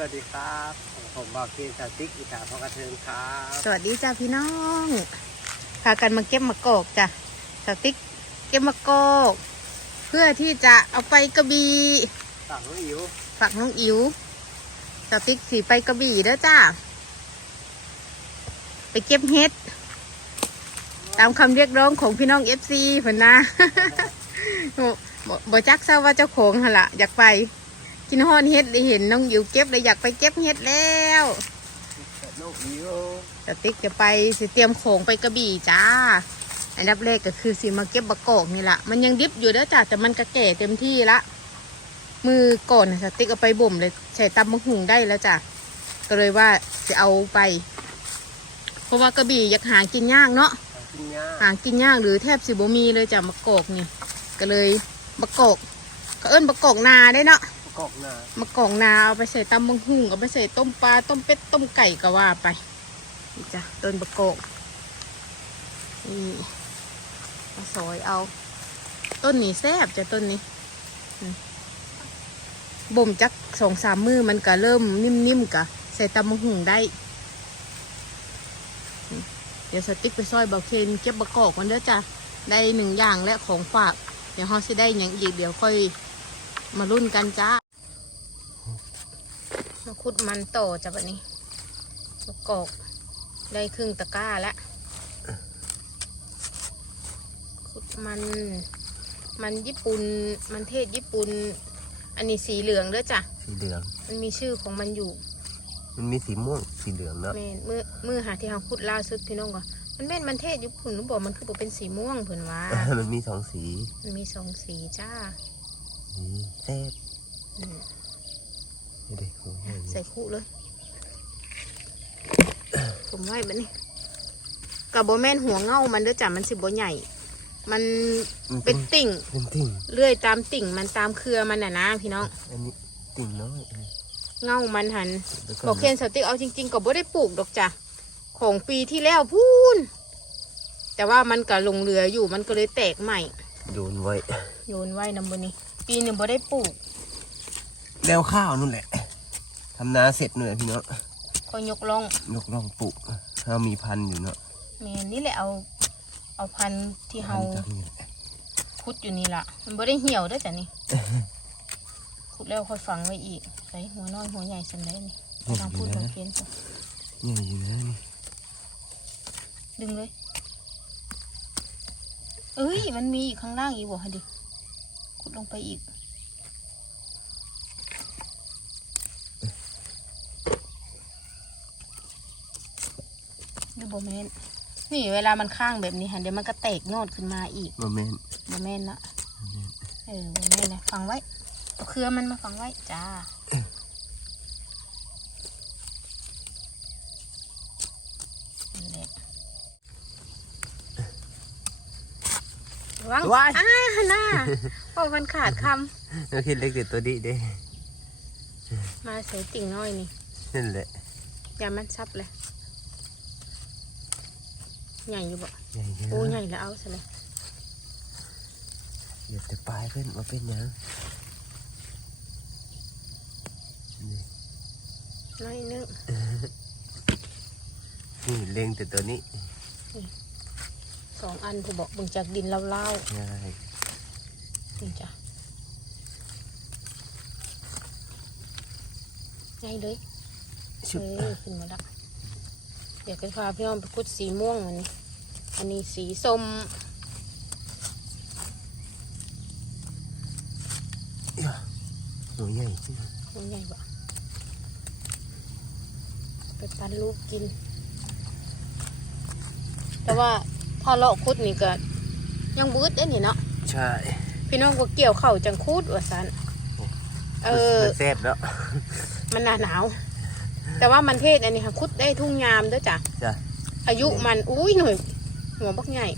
สวัสดีครับ ผมบอกทีมสติ๊กอิสาพอกระเทิงครับสวัสดีจ้าพี่น้อง พากันมาเก็บมะกอกจ้ะสติ๊กเก็บมะกอกเพื่อที่จะเอาไปกระบี่สั่งน้องอิ๋วฝากน้องอิ๋วสติ๊กสีไปกระบี่เด้อจ้า ไปเก็บเห็ด ตามคำเรียกร้องของพี่น้องเอฟซีเพิ่นนะ บ่บ่บ่จักทราบว่าเจ้าของหั่นละอยากไป กินฮอนเห็ดได้เห็นน้องอิ๋วเก็บเลยอยากไปเก็บเห็ดแล้วน้องอิ๋วสติ๊กจะไปสิเตรียมของไปกระบี่จ้า อันดับแรกก็คือสิมาเก็บบักกอกนี่แหละมันยังดิบอยู่เด้อจ้าแต่มันก็แก่เต็มที่ละ มือก่อนน่ะสติ๊กเอาไปบ่มเลยใส่ตำมะหุงได้แล้วจ้ะก็เลยว่าจะเอาไป เพราะว่ากระบี่อยากหากินยากเนาะกินยาหากินยากหรือแทบสิบ่มีเลยจ้ะมะกอกนี่ ก็เลยบักกอกก็เอิ้นบักกอกนาได้เนาะประ กอบหน้ามะกอกนาเอาไปใส่ตำบังหุ่งเอาไปใส่ต้มปลาต้มเป็ดต้มไก่ก็ว่าไปนี่จ้ะต้นบะกอกนี่มาซอยเอา ต้นนี้แซ่บจ้ะต้นนี้บ่มจักสองสามมือมันก็เริ่มนิ่มๆกะใส่ตำบังหุ่งได้เดี๋ยวสติ๊กไปซอยเบาเคนเก็บบะกอกมันเด้อจ้ะได้หนึ่งอย่างและของฝาก เดี๋ยวเขาจะได้อย่างอีกเดี๋ยวค่อยมารุ่นกันจ้า มาขุดมันต่อจ้ะบัดนี้มะกอกได้ครึ่งตะกร้าแล้วขุดมัน มันญี่ปุ่น มันเทศญี่ปุ่น อันนี้สีเหลืองเด้อจ้ะ สีเหลือง มันมีชื่อของมันอยู่ มันมีสีม่วง สีเหลืองเนาะแม่นมือมือหาที่เราขุดล่าสุดพี่น้องก็มันแม่นมันเทศญี่ปุ่นหรือบอกมันคือบอกเป็นสีม่วงเพิ่นว่า มันมีสองสี มันมีสองสีจ้านี่แซ่บอืม นี่เด็กโอ้โหใส่คู่เลย ผมไว้บัดนี้กับโบแม่นหัวเง่ามันเด้อจ้ะมันสิบ่ใหญ่ มันมันเป็นติ่ง เป็นติ่งเลื่อยตามติ่งมันตามเครือมันน่ะนะพี่น้อง อันนี้ติ่งน้อยเง่ามันหัน แล้วบอกเคนสติกเอาจริง ๆ ก็บ่ได้ปลูกดอกจ้ะ ของปีที่แล้วพูน แต่ว่ามันก็ลงเรืออยู่มันก็เลยแตกใหม่ โยนไว้ โยนไว้นำบนนี้ ปีหนึ่งบ่ได้ปลูก แล้วข้าวนู่นแหละ ทำนาเสร็จนู่นแหละพี่เนาะก็ยกล่องยกล่องปลูกถ้ามีพันธุ์อยู่เนาะแม่นี่แหละเอาเอาพันธุ์ที่พัเฮานธุ์จากนี่แหละขุดอยู่นี่ล่ะ มันบ่ได้เหี่ยวเด้อจ้ะนี่ ขุดแล้วค่อยฝังไว้อีกใส่หัวน้อยหัวใหญ่สันได้นี่นี่ทางอพูยู่ดขอนะงเพียนจ้ะนี่อยู่นะนี่ดึงเลยเอ้ยมันมีอีกข้างล่างอีกบ่ฮะดิขุดลงไปอีก นี่บ่แม่นนี่เวลามันข้างแบบนี้ฮะเดี๋ยวมันก็แตกยอดขึ้นมาอีกมาแม่นบ่แม่นนะเออบ่แม่นนะฟังไว้เอาเครือมันมาฟังไว้จ้านี่แหละระวังว้าย อ่าน่าโอ้มันขาดคโอเคเล็กเด็ดตัวดีเด้ำมาใส่ติ่งน้อยนี่นั่นแหละอย่ามันซับเลย ใหญ่อยู่บ่ใหญ่เยอะโอ้ใหญ่แล้วเอาซะเลยเดี๋ยวจะปลายเพื่อนมาเป็นหยังนี่น้อยนึงนี่เล็งแต่ตัวนี้สองอันผู้บอกเบิ่งจากดินเล่าง่ายๆนี่จ้ะใหญ่เลยชุบเออขึ้นมาละเดี๋ยวกันพาพี่น้องไปพุดสีม่วงมันนี้ อันนี้สีส้มหัวใหญ่มันใหญ่บ่ไปปั้นลูกกิน แต่ว่าถ้าเลาะคุดนี่ก็ยังบืดได้นี่เนาะ ใช่ พี่น้องก็เกี่ยวเข่าวจังคุดว่าสันเออมันแซ่บแล้ว มันหนาหนาว แต่ว่ามันเทศอันนี้ค่ะคุดได้ทุ่งยามเด้วยจ้ะจ้ะอายุมันอุ้ยหน่อยหัวบักใหญ่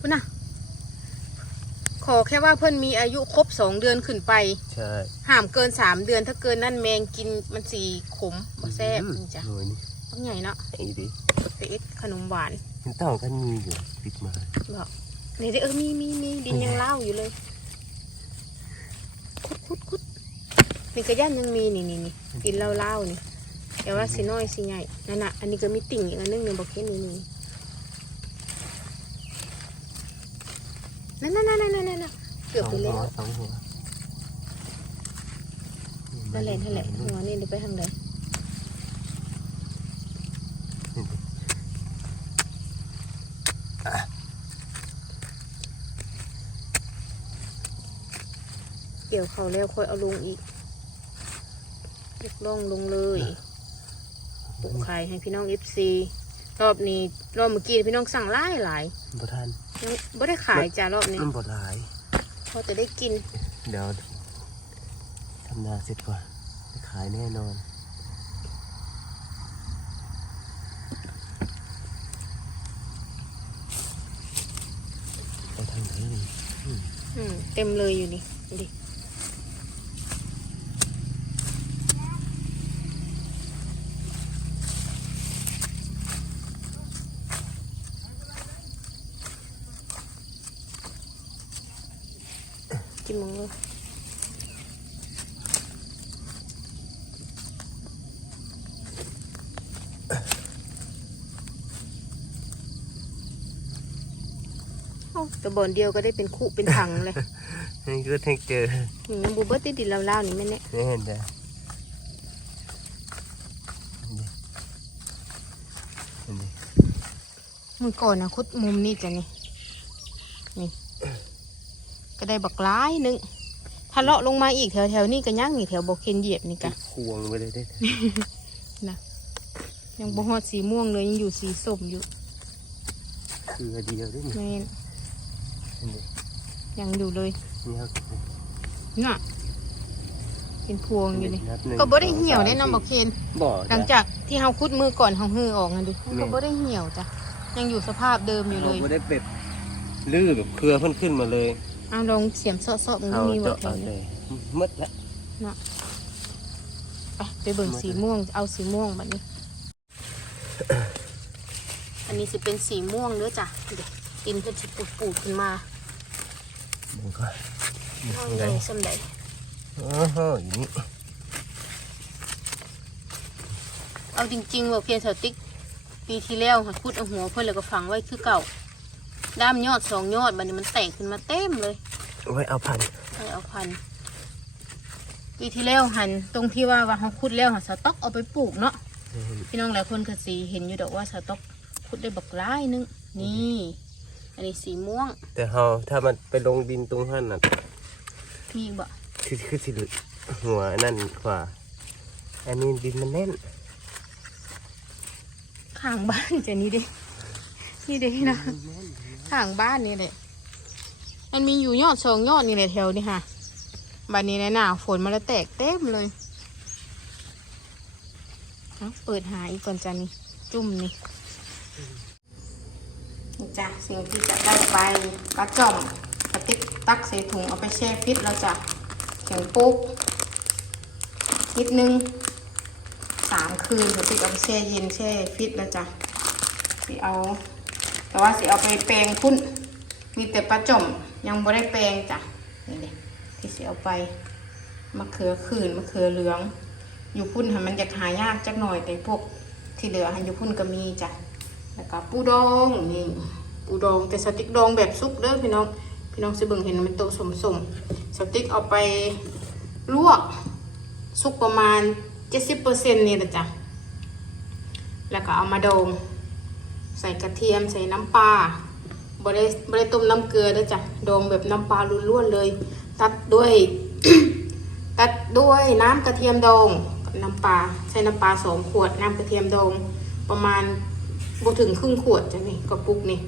พุ่นนะขอแค่ว่าเพื่อนมีอายุครบสองเดือนขึ้นไปใช่ห้ามเกินสามเดือนถ้าเกินนั่นแมงกินมันสีขมบ่แซ่บอืมนี่จ้ะหน่วยนี่บักใหญ่เนาะไอ้ดิเต๊ขนมหวานเห็นเต่ากันมีอยู่ติดมาบอกนี่ดิเออมีมีมีดินยังเล่าอยู่เลยคุดคุดคุด นี่ก็ย่านยังมีนี่นี่นี่กินเหล้าๆนี่แต่ว่าสิน้อยสิใหญ่นั่นน่ะอันนี้ก็มีติ่งอีกอันนึงหนึงบอกแค่นี้นี่นั่นนั่นนั่นนั่นนั่นนั่นเกือบสอไปงเลหัยวสองหัวนั่นแหละนั่นแหละหัวนี่เดี๋ยวไปทางไหนเกี่ยวเขาแล้วค่อยเอาลงอีก ยกล่องลงเลยปลูกไข่ให้พี่น้องเอฟซีรอบนี้รอบเมื่อกี้พี่น้องสั่งหลายหลายบ่ทันยังไม่ได้ขายจ้ารอบนี้มันบ่หลายพอจะได้กิน เดี๋ยวทำนาเสร็จก่อนไปขายแน่นอนไปทางไหนนี่อืมเต็มเลยอยู่นี่ดู มังเลยโอ้แต่บอนเดียวก็ได้เป็นคู่เป็นถังเลยนี่คือเทคเจออืมบูเบิร์ตติดดินเล่าๆนี่แม่เนี่ยนี่เห็นแต่นี่นี่มือก่อนนะคุดมุมนี่จ้ะนี่นี่ก็ ได้บักร้ายหนึงถ้าเลาะลงมาอีกแถวแถวๆนี่ก็ย่างนี่แถวบกเคนเหยียบนี่กะควงไปเลยได้ยังบ่ฮอดสีม่วงเลยยังอยู่สีส้มอยู่ คือเดียวได้นี่แม่นนี่ยังอยู่เลยนี่ครับน่ะเป็นพวงอยู่นี่นัหนึ่งก็บ่ได้เหี่ยวแน่นอนสบงอกเคนบ่หลังจากที่เฮาคุดมือก่อนเฮาฮือออกนั่นดิมันแม่ก็นบ่ได้เหี่ยวจ้ะยังอยู่สภาพเดิมอยู่เลยบ่ได้เป็ดลื้อแบบเครือเพิ่นขึ้นมาเลย เอาลองเสียมเซาะๆมันเอามีบ่เจาะแถเอาวเลนี้ยมืดละไปไปเบิ่งสีม่วง เอาสีม่วงบัดนี้ อันนี้สิเป็นสีม่วงเด้อจ้ะเด็กกินเพิ่นสิปูดๆขึ้นมามันก็เอายังใหไงญ่สำใดโอ้โหอย่างนี้เอาจริงๆว่าเพียงสติ๊กปีที่แล้วค่ะคุดเอาหัวเพิ่นแล้วก็ฝังไว้คือเก่า ด้ามยอดสองยอดบัดนี้มันแตกขึ้นมาเต็มเลยไว้เอาพันให้เอาพันธุ์ปีที่แล้วหันตรงที่ว่าว่าเขาคุดแล้วหันสต๊อกเอาไปปลูกเนาะพี่น้องหลายคนก็สีเห็นอยู่ดอกว่าสต๊อกคุดได้บักร้ายนึงนี่ อันนี้สีม่วง แต่เฮาถ้ามันไปลงดินตรงหันน่ะมีบ่คือคือสิหัวนั่นกว่าอันนี้ดินมันแน่นข้างบ้านจะนี่ดินี่ดินะ ข้างบ้านนี่แหละ มันมีอยู่ยอดสองยอดนี่แหละแถวนี่ค่ะบัดนี้ในหนาวฝนมาแล้วแตกเต็มเลยเอาเปิดหาอีกก่อนจ้ะนี่ จุ่มนี่นี่จ้ะสิ่งที่จะได้ไปกระจ่อมกระติกตักใส่ถุงเอาไปแช่ฟิตแล้วจ้ะเขียงปุ๊กนิดนึงสามคืนเดี๋ยวสิเอาไปแช่เย็นแช่ฟิตแล้วจ้ะสิเอา แต่ว่าสิเอาไปแปลงพุ่นมีแต่ปลาจ่อมยังบ่ได้แปลงจ้ะนี่เลยที่สิเอาไปมะเขือขื่นมะเขือเหลือง อยู่พุ่นค่ะมันจะหายากจักหน่อยแต่พวกที่เหลือหันอยู่พุ่นก็มีจ้ะแล้วก็ปูดองนี่ปูดองแต่สติ๊กดองแบบซุกเด้อพี่น้องพี่น้องสิเบิ่งเห็นมันโตสมสมๆสติ๊กเอาไปลวกสุกประมาณ 70%นี่แหละจ้ะ แล้วก็เอามาดอง ใส่กระเทียมใส่น้ำปลาบได้บได้ต้มน้ำเกลือด้วยจ้ะดองแบบน้ำปลาล้วนๆเลย ตัดด้วย ตัดด้วยน้ำกระเทียมดองกับน้ำปลาใช้น้ำปลาสองขวดน้ำกระเทียมดองประมาณบ่ถึงครึ่งขวดจ้ะนี่กระปุกนี่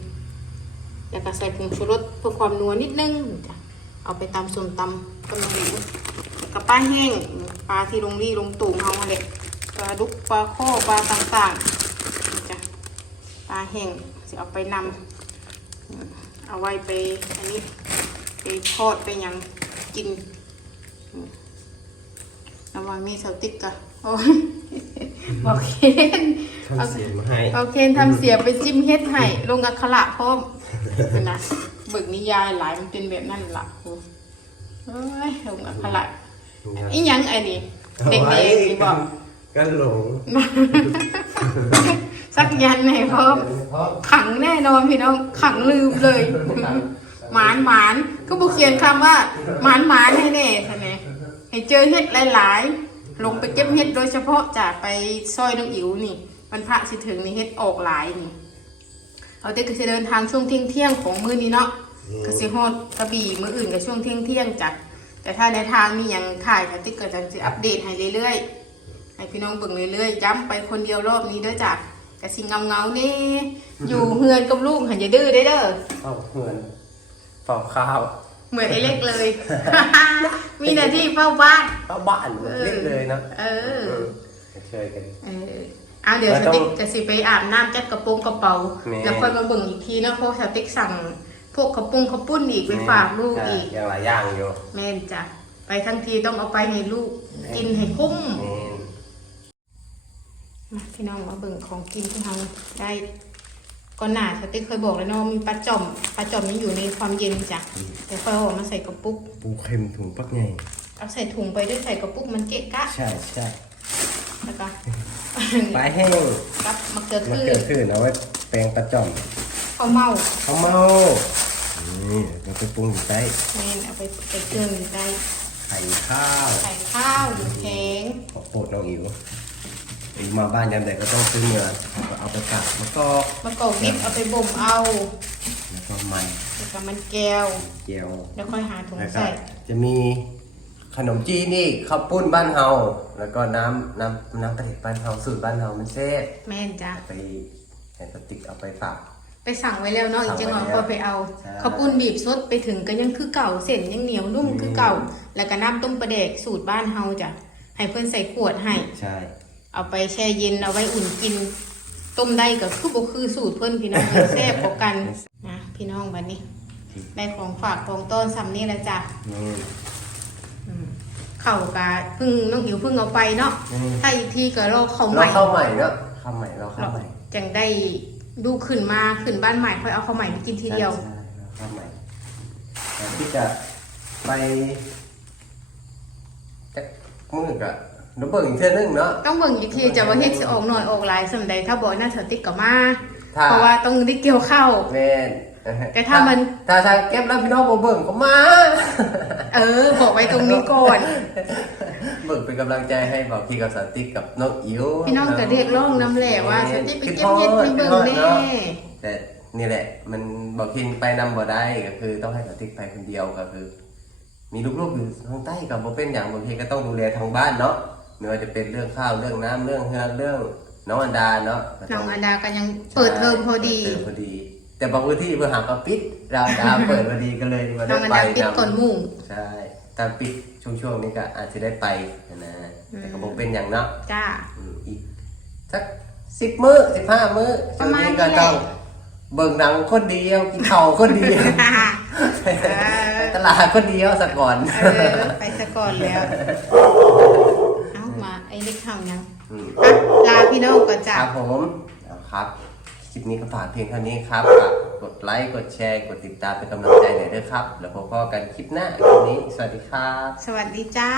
แล้วก็ใส่ผงชูรสเพื่อความนัวนิดนึงจ้ะเอาไปตำส้มตำกัน้ำหมูกับปลาแห้งปลาที่ลงรี่ลงตุ่มเอามาเลยปลาดุกปลาข้อปลาต่างๆ ปลาแห้งจะเอาไปนำเอาไว้ไปอันนี้ไปทอดไปหยังกินระวังมีเสาติ๊กกะโอ้ยโอเคทำเสียงมาให้โอเคทำเสียไปจิ้มเฮ็ดให้ลงอักขระพร้อมเป็นนะเบิกนิยายหลายมันเป็นแบบนั่นละครูเอ้ยลงอักขระอีหยังไอ้นี่เด็กๆนี่บอกกันหลง สักยันไหนพร้อมเพราะขังแน่นอนพี่น้องขังลืมเลย หมานหมานก็บุเขียนคำว่า หมานหมานให้แน่ท่านไงให้เจอเฮ็ดหลายๆ ลงไปเก็บเฮ็ดโดยเฉพาะจากไปซอยน้องอิ๋วนี่มันพระสิถึงนี่เฮ็ดออกหลายนี่เอาเด็กก็จะเดินทางช่วงเที่ยงเที่ยงของมื้อนี้เนาะก็สิฮอดกระบี่มื้ออื่นก็ช่วงเที่ยงเที่ยงจ้ะแต่ถ้าในทางมีหยังถ่ายก็ติ๊กก็จะอัปเดตให้เรื่อยๆให้พี่น้องเบิ่งเรื่อยๆย้ำไปคนเดียวรอบนี้เด้อจ้ะ กะสิเงาเงาๆนี่ อยู่เฮือนกับลูกหันอย่าดื้อได้เด้อ เอาเหมือนเฝ้าข้าวเหมือนไอ้เล็กเลย มีหน้าที่เฝ้าบ้านเข้าบ้านเหมือนเล็กเลยเนาะเออ เชยกัน เออเอาเดี๋ยวแล้สวต้องติ๊กจะสิไปอาบน้ำจัดกระโปรงกระเป๋า แม่ แล้วค่อยมาเบิ่งอีกทีนะเพราะสติ๊กสั่ง พวกกระปุงกระปุ้นอีกไปฝากลูกอีกอย่างหลายอย่างอยู่ แม่นจ้ะไปทั้งทีต้องเอาไปให้ลูกกินให้คุ้มแม่นมา พี่น้องมาเบิ่งของกินที่ทำได้ก่อนหน้าสติ๊กเคยบอกแล้วเนาะมีปลาจ่อมปลาจ่อมยังอยู่ในความเย็นจ้ะเดี๋ยวค่อยเอาออกมาใส่กระปุก ปูเค็มถุงปักไงเอาใส่ถุงไปด้วยใส่กระปุกมันเกะกะใช่ใช่แล้วก็ปลาแห้งกับมะเขือมะคือเขือขึ้นเอาไว้แปลงปลาจ่อมข้าวเมาข้าวเมานี่เราไปปรุงอยู่ใต้แม่นเอาไปไปเกลืออยู่ได้ไข่ข้าวใส่ข้าวหมูแข็งขอโปรดน้องอิ๋ว อิ๋วมาบ้านยามใดก็ต้องซื้อเนื้อเอาไปกัดแล้วก็มะกอกนิดเอาไปบ่มเอาแล้วก็มันแล้วก็มันแก้วเจียวแล้วค่อยหาถุงแล้วก็ใส่จะมีขนมจีนนี่ข้าวปุ้นบ้านเฮาแล้วก็น้ำน้ำน้ำกระเทียมบ้านเฮาสูตรบ้านเฮามันเซ่บแม่นจ้ะไปแผ่นพลาสติกเอาไปฝากไปสั่งไว้แล้วเนาะอีกจังหวะสั่งไว้แล้วพอไปเอาใช่ข้าวปุ้นบีบสดไปถึงก็ยังคือเก่าเส้นยังเหนียวนุ่มคือเก่า แล้วก็น้ำต้มปลาแดกสูตรบ้านเฮาจ้ะให้เพื่อนใส่ขวดให้ใช่ เอาไปแช่เย็นเอาไว้อุ่นกิน ต้มได้ก็คือบ่คือสูตรเพื่อนพี่น้องแซ่บกว่ากันนะพี่น้องบัดนี้ได้ของฝากของต้อนซ้ำนี่แหละจ้ะนี่อืมเข่ากะเพึ่งน้องอิ๋วเพึ่งเอาไปเนาะนี่ถ้าอีกทีก็รอเขาใหเราม่เข้าใหม่เนาะเข้าใหม่เราเข้าใหม่จังได้ดูขึ้นมาขึ้นบ้านใหม่ค่อยเอาเขาใหม่มากินทีเดียวใช่เราเข้าใหม่แต่ที่จะไปจะมือกะ น้ำเบิ่งอีกเท่านึงเนาะ ต้องเบิ่งอีกทีจะว่าเฮ็ดสิออกหน่อยออกหลายสำใดถ้าบอกน่าสติกก็มาถ้า เพราะว่าต้องได้เกี่ยวข้าวแม่นแต่ถ้ามัน ถ้าทางเก็บแล้วพี่น้องบ่เบิ่งก็มา เออ บอกไว้ตรงนี้ก่อน เบิ่งเป็นกำลังใจให้บอกพี่กับสนติกกับน้องอิ๋วพี่น้องก็เรียกร้องน้ำแหละว่าสติกไปเก็บเฮ็ดให้เบิ่งแน่ แต่นี่แหละ มันบอกคิงไปนำบ่ได้ก็คือ ต้องให้สนติกไปคนเดียวก็คือ มีลูกๆอยู่ทางใต้กับบ่เป็นอย่างบางทีก็ต้องดูแลทางบ้านเนาะ ไม่ว่าจะเป็นเรื่องข้าวเรื่องน้ำเรื่องเฮือนเรื่องน้องอันดาเนาะก็น้ต้องอันดาก็ยังเปิดเทอมพอดี เปิดเทอมพอดี แต่บางพื้นที่เพื่อหากระปิดเราดาเปิดพอดีก็เลยมาน้ได้องอันไปดาปิดก่อนหมุ่งใช่ตามปิดช่วงๆนี้ก็อาจจะได้ไปนะแต่ก็บ่เป็นอย่างเนาะจ้า อืมอีกสักสิบมื้อสิบห้ามื้อประมาณช่วงก็นี้แหละ ต้องเบิ่งหนังคนเดียวกินข้าวคนเดียว ไปตลาดคนเดียวสักก่อน เออไปซะก่อนแล้วเอา มาไอ้เล็กทำยังอืมอะลาพี่น้องก่อนคจ้ารับผมเอาครับคลิปนี้ก็ฝากเพียงเท่านี้ครับฝากกดไลค์กดแชร์กดติดตามเป็นกำลังใจหน่อยด้วยครับ แล้วพบกันคลิปหน้าคลิปนี้สวัสดีครับ สวัสดีจ้า